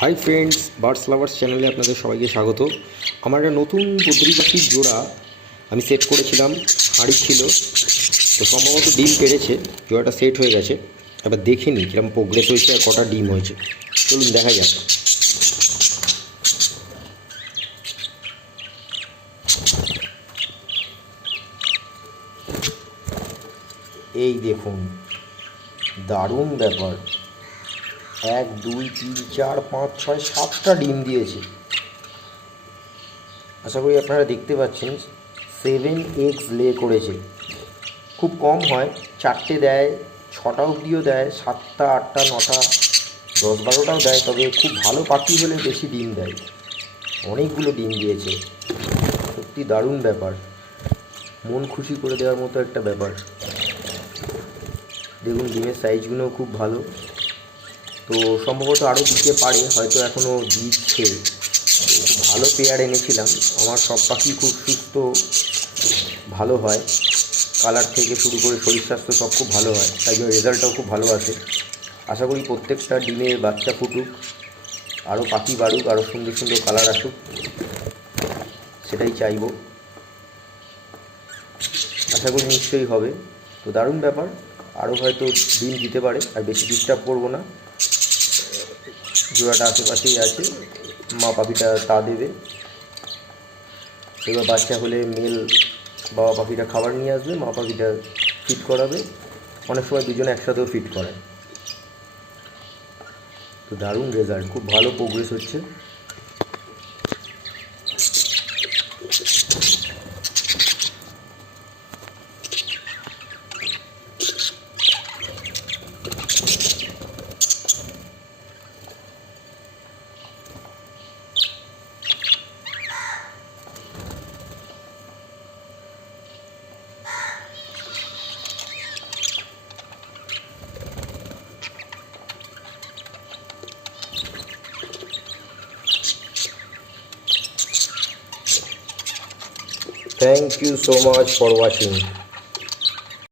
Hi friends, birds lovers চ্যানেলে আপনাদের সবাইকে স্বাগত। আমার একটা নতুন বদ্রি পাখির জোড়া আমি সেট করেছিলাম, হাঁড়ি ছিল, তো সম্ভবত ডিম পেড়েছে, জোড়াটা সেট হয়ে গেছে। এবার দেখে নিই কীরকম প্রোগ্রেস হয়েছে আর কটা ডিম হয়েছে। চলুন দেখা যাক। এই দেখুন, দারুণ ব্যাপার। 1 2 3 4 5 6 7টা ডিম দিয়েছে। আশা করি আপনারা দেখতে পাচ্ছেন। 7 এগস লে করেছে। খুব কম হয়, 4টে দেয়, 6টা অবধিও দেয়, 7টা 8টা 9টা 10 12টাও দেয়। তবে খুব ভালো পাখি হলে বেশি ডিম দেয়। অনেকগুলো ডিম দিয়েছে, সত্যি দারুণ ব্যাপার, মন খুশি করে দেওয়ার মতো একটা ব্যাপার। দেখুন ডিমের সাইজগুলোও খুব ভালো। তো সম্ভবত আরও দিতে পারে, হয়তো এখনও দিচ্ছে। খুব ভালো পেয়ার এনেছিলাম। আমার সব পাখি খুব সুস্থ, ভালো হয়, কালার থেকে শুরু করে শরীর স্বাস্থ্য সব খুব ভালো হয়, তাই জন্য রেজাল্টটাও খুব ভালো আসে। আশা করি প্রত্যেকটা ডিমে বাচ্চা ফুটুক, আরও পাখি বাড়ুক, আরও সুন্দর সুন্দর কালার আসুক, সেটাই চাইব। আশা করি নিশ্চয়ই হবে। তো দারুণ ব্যাপার, আরও হয়তো ডিম দিতে পারে। আর বেশি ডিস্টার্ব করবো না, জোড়াটা আশেপাশেই আছে, মা পাখিটা তা দেবে। এবার বাচ্চা হলে মেল বাবা পাখিটা খাবার নিয়ে আসবে, মা পাখিটা ফিট করাবে। অনেক সময় দুজনে একসাথেও ফিট করায়। তো দারুণ রেজাল্ট, খুব ভালো প্রোগ্রেস হচ্ছে। Thank you so much for watching.